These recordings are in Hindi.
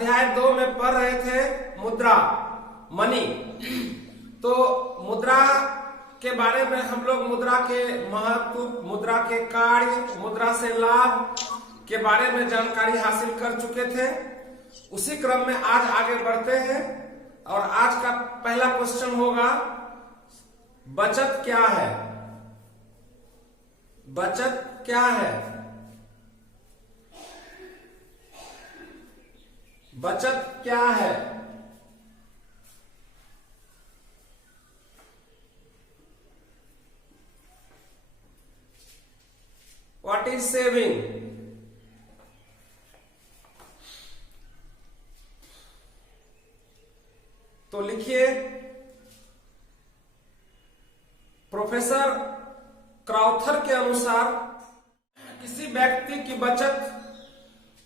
अध्याय 2 में पढ़ रहे थे मुद्रा, मनी। तो मुद्रा के बारे में हम लोग मुद्रा के महत्व, मुद्रा के कार्य, मुद्रा से लाभ के बारे में जानकारी हासिल कर चुके थे। उसी क्रम में आज आगे बढ़ते हैं और आज का पहला क्वेश्चन होगा, बचत क्या है? बचत क्या है? बचत क्या है? What is saving? तो लिखिए, प्रोफेसर क्राउथर के अनुसार किसी व्यक्ति की बचत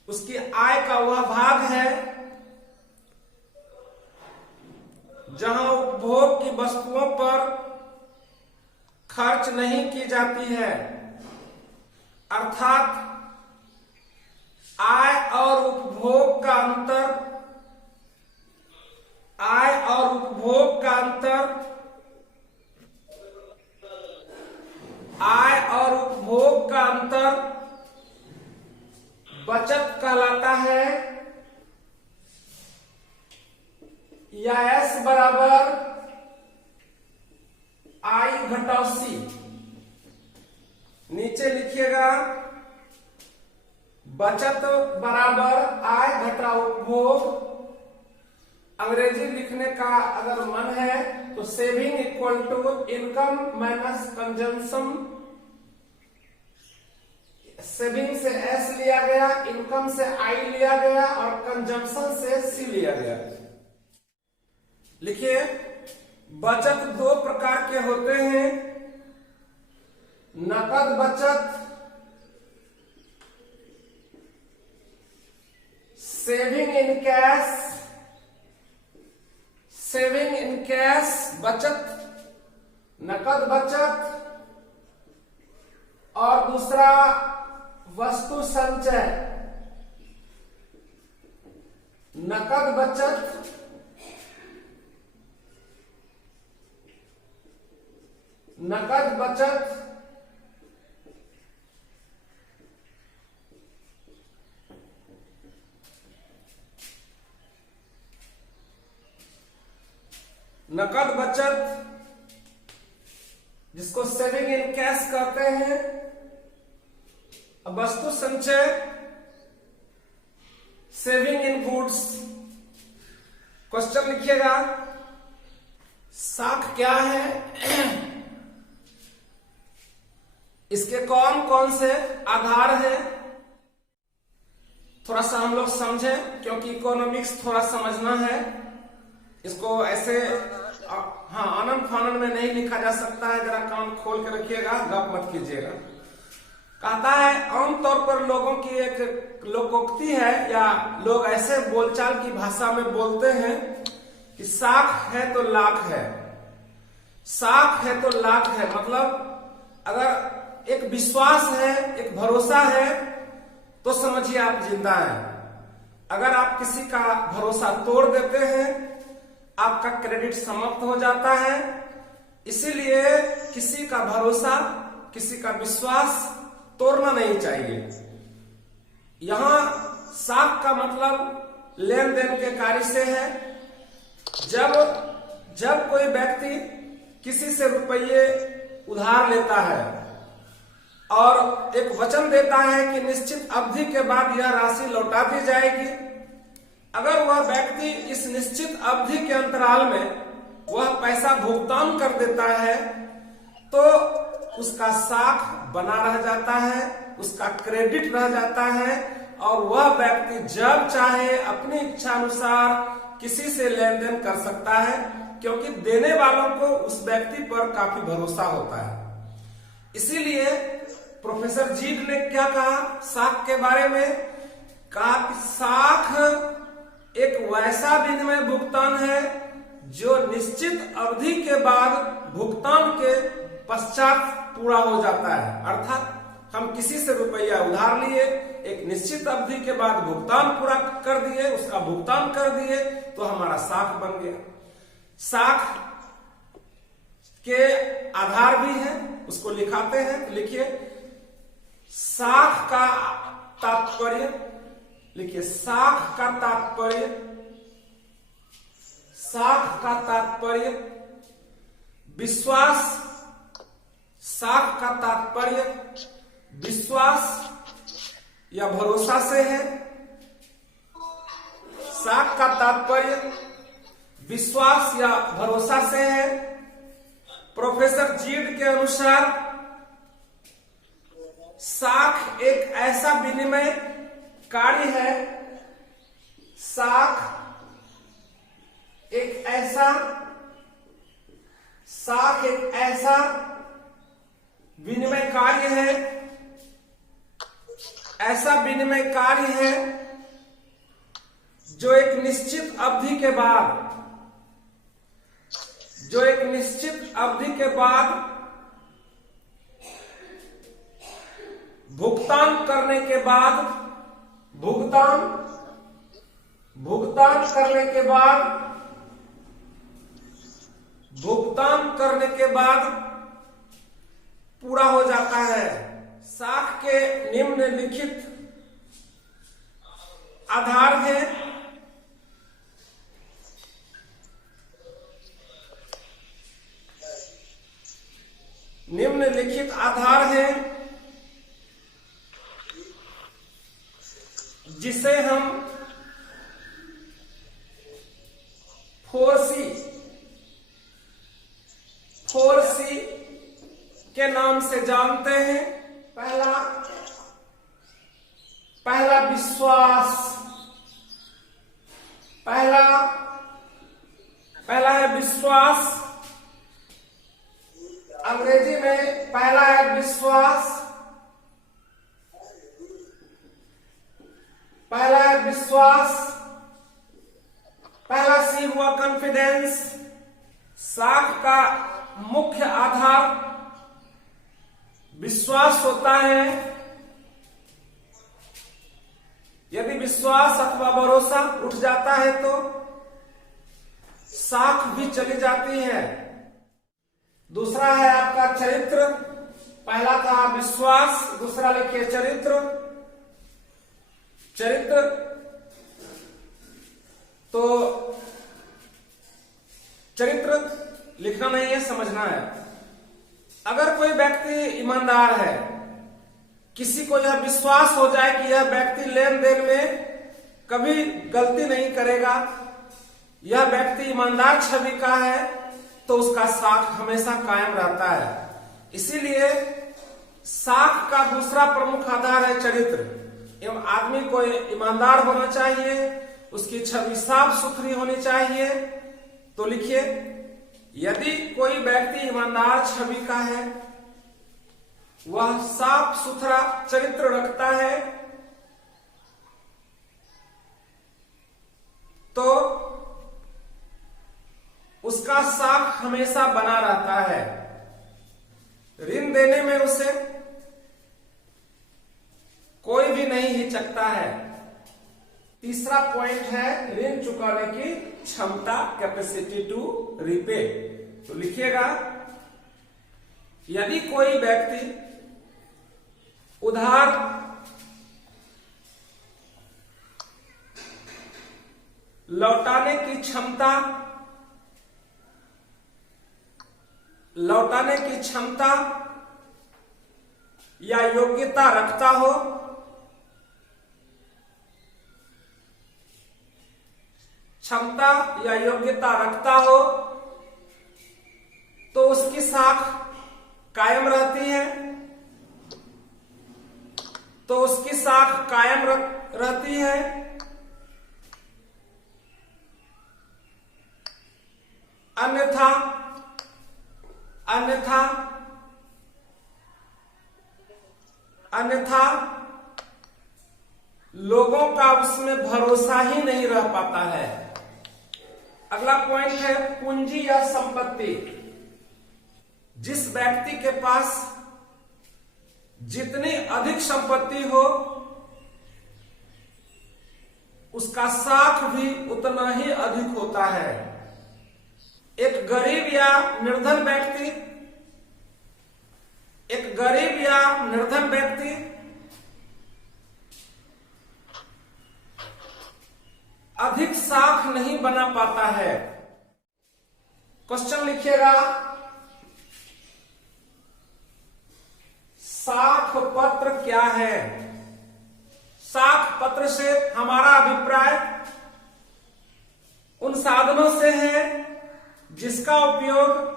उसकी आय का वह भाग है जहां उपभोग की वस्तुओं पर खर्च नहीं की जाती है, अर्थात आय और उपभोग का अंतर, आय और उपभोग का अंतर, आय और उपभोग का अंतर बचत कहलाता है, या S बराबर आई घटाव सी। नीचे लिखिएगा, बचत बराबर आय घटाव उपभोग। अंग्रेजी लिखने का अगर मन है तो saving equal to income minus consumption. Saving से S लिया गया, इनकम से I लिया गया और कंजम्पशन से C लिया गया। लिखिए, बचत दो प्रकार के होते हैं, नकद बचत, saving in cash, saving in cash बचत, नकद बचत, और दूसरा वस्तु संचय। नकद बचत, नकद बचत, नकद बचत जिसको सेविंग इन कैश कहते हैं, वस्तु संचय सेविंग इन गुड्स। क्वेश्चन लिखिएगा, साख क्या है? इसके कौन कौन से आधार हैं? थोड़ा सा हम लोग समझें, क्योंकि इकोनॉमिक्स थोड़ा समझना है। इसको ऐसे हाँ आनंद फानंद में नहीं लिखा जा सकता है, जरा कान खोल के रखिएगा, गप मत कीजिएगा। कहता है, आमतौर पर लोगों की एक लोकोक्ति है या लोग ऐसे बोलचाल की भाषा में बोलते हैं कि साख है तो लाख है, साख है तो लाख है। मतलब अगर एक विश्वास है, एक भरोसा है, तो समझिए आप जिंदा हैं। अगर आप किसी का भरोसा तोड़ देते हैं, आपका क्रेडिट समाप्त हो जाता है। इसीलिए किसी का भरोसा, किसी का विश्वास तोड़ना नहीं चाहिए। यहां साख का मतलब लेन देन के कार्य से है। जब कोई व्यक्ति किसी से रुपये उधार लेता है और एक वचन देता है कि निश्चित अवधि के बाद यह राशि लौटा दी जाएगी, अगर वह व्यक्ति इस निश्चित अवधि के अंतराल में वह पैसा भुगतान कर देता है, तो उसका साख बना रह जाता है, उसका क्रेडिट रह जाता है, और वह व्यक्ति जब चाहे अपनी इच्छा अनुसार किसी से लेन देन कर सकता है, क्योंकि देने वालों को उस व्यक्ति पर काफी भरोसा होता है। इसीलिए प्रोफेसर जीड ने क्या कहा साख के बारे में? कहा कि साख एक वैसा विनिमय भुगतान है जो निश्चित अवधि के बाद भुगतान के पश्चात पूरा हो जाता है। अर्थात हम किसी से रुपया उधार लिए, एक निश्चित अवधि के बाद भुगतान पूरा कर दिए, उसका भुगतान कर दिए, तो हमारा साख बन गया। साख के आधार भी है, उसको लिखाते हैं। लिखिए साख का तात्पर्य, लिखिए साख का तात्पर्य, साख का तात्पर्य विश्वास, साख का तात्पर्य विश्वास या भरोसा से है। साख का तात्पर्य विश्वास या भरोसा से है। प्रोफेसर जीड के अनुसार साख एक ऐसा विनिमय कार्य है, साख एक ऐसा विनिमय कार्य है, ऐसा विनिमय कार्य है जो एक निश्चित अवधि के बाद, भुगतान करने के बाद, भुगतान करने के बाद पूरा हो जाता है। साख के निम्नलिखित आधार हैं। निम्नलिखित आधार हैं जिसे हम 4C के नाम से जानते हैं। पहला विश्वास, पहला है विश्वास, अंग्रेजी में पहला है विश्वास, पहला सी हुआ कॉन्फिडेंस। साख का मुख्य आधार विश्वास होता है। यदि विश्वास अथवा भरोसा उठ जाता है तो साख भी चली जाती है। दूसरा है आपका चरित्र। पहला था विश्वास, दूसरा लिखिए चरित्र। चरित्र तो चरित्र लिखना नहीं है, समझना है। अगर कोई व्यक्ति ईमानदार है, किसी को यह विश्वास हो जाए कि यह व्यक्ति लेन देन में कभी गलती नहीं करेगा, यह व्यक्ति ईमानदार छवि का है, तो उसका साख हमेशा कायम रहता है। इसीलिए साख का दूसरा प्रमुख आधार है चरित्र। एवं आदमी को ईमानदार होना चाहिए, उसकी छवि साफ सुथरी होनी चाहिए। तो लिखिए यदि कोई व्यक्ति ईमानदार छवि का है, वह साफ सुथरा चरित्र रखता है, तो उसका साख हमेशा बना रहता है। ऋण देने में उसे कोई भी नहीं हिचकता है। तीसरा पॉइंट है ऋण चुकाने की क्षमता, कैपेसिटी टू रीपे। तो लिखिएगा यदि कोई व्यक्ति उधार लौटाने की क्षमता या योग्यता रखता हो, क्षमता या योग्यता रखता हो, तो उसकी साख कायम रहती है, रहती है। अन्यथा लोगों का उसमें भरोसा ही नहीं रह पाता है। अगला पॉइंट है पूंजी या संपत्ति। जिस व्यक्ति के पास जितनी अधिक संपत्ति हो उसका साख भी उतना ही अधिक होता है। एक गरीब या निर्धन व्यक्ति अधिक साख नहीं बना पाता है। क्वेश्चन लिखिएगा, साख पत्र क्या है? साख पत्र से हमारा अभिप्राय उन साधनों से है जिसका उपयोग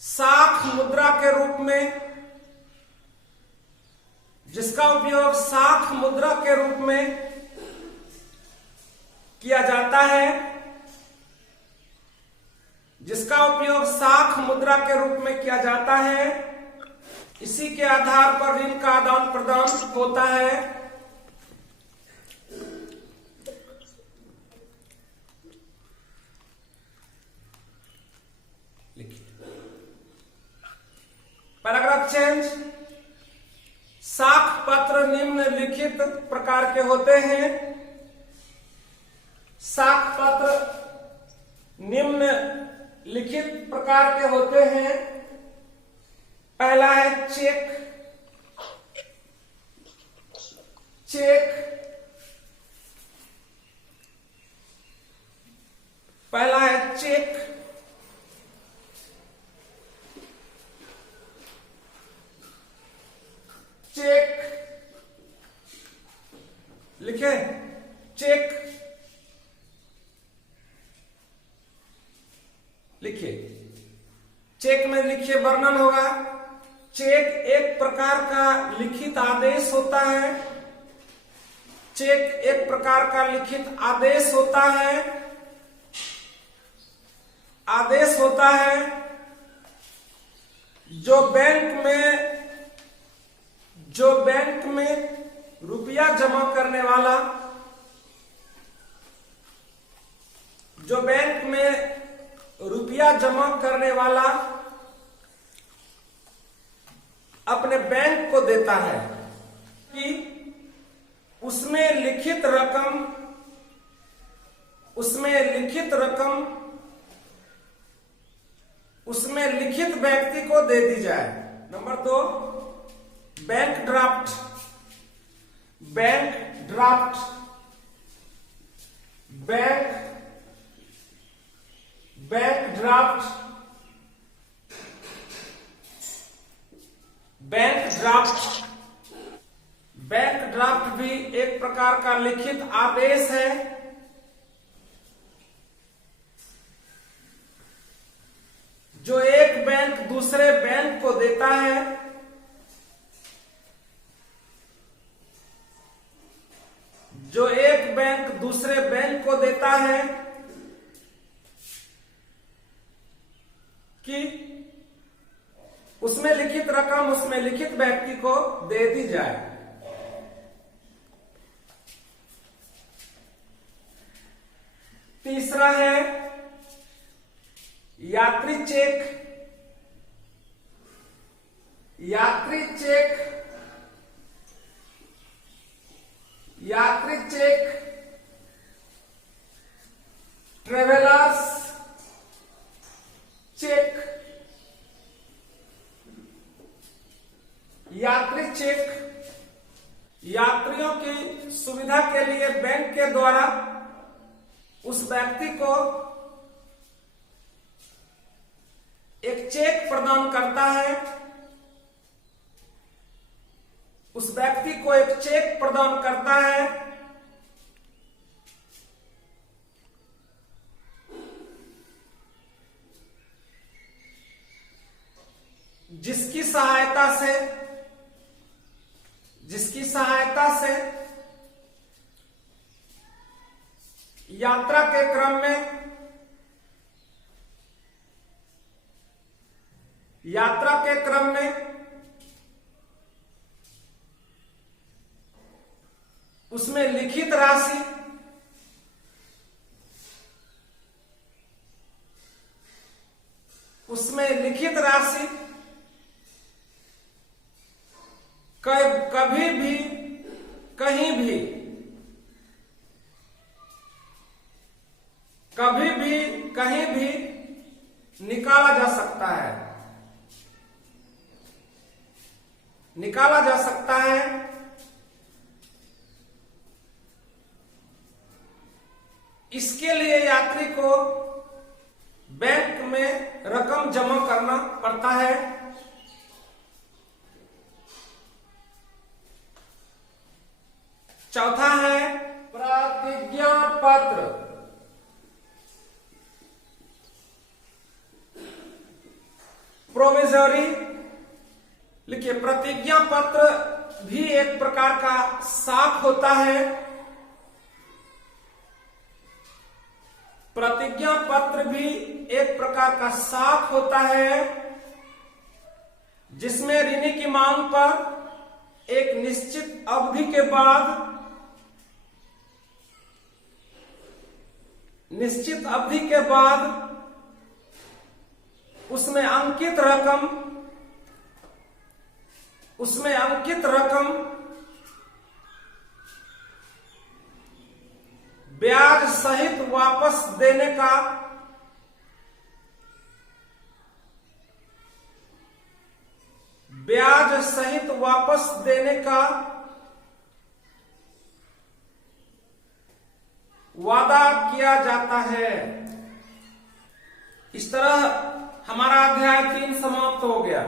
साख मुद्रा के रूप में किया जाता है, इसी के आधार पर ऋण का आदान प्रदान होता है। Paragraph change. साख पत्र निम्नलिखित प्रकार के होते हैं। साख पत्र निम्नलिखित प्रकार के होते हैं। पहला है चेक। पहला है चेक। लिखे चेक, लिखिए चेक में लिखिए, वर्णन होगा। चेक एक प्रकार का लिखित आदेश होता है। आदेश होता है जो बैंक में रुपया जमा करने वाला अपने बैंक को देता है कि उसमें लिखित व्यक्ति को दे दी जाए। Number 2, bank draft. Bank draft भी एक प्रकार का लिखित आदेश है। जो एक बैंक दूसरे बैंक को देता है। कि उसमें लिखित रकम उसमें लिखित व्यक्ति को दे दी जाए। तीसरा है यात्री चेक। Travellers cheque. यात्री चेक यात्रियों की सुविधा के लिए बैंक के द्वारा उस व्यक्ति को एक चेक प्रदान करता है। जिसकी सहायता से यात्रा के क्रम में उसमें लिखित राशि कभी भी कहीं भी कहीं भी निकाला जा सकता है, निकाला जा सकता है। इसके लिए यात्री को बैंक में रकम जमा करना पड़ता है। चौथा है प्रतिज्ञा पत्र। प्रोविजरी लिखिए, प्रतिज्ञा पत्र भी एक प्रकार का साख होता है। प्रतिज्ञा पत्र भी एक प्रकार का साख होता है, जिसमें ऋणी की मांग पर एक निश्चित अवधि के बाद, निश्चित अवधि के बाद उसमें अंकित रकम ब्याज सहित वापस देने का वादा किया जाता है। इस तरह हमारा अध्याय 3 समाप्त हो गया।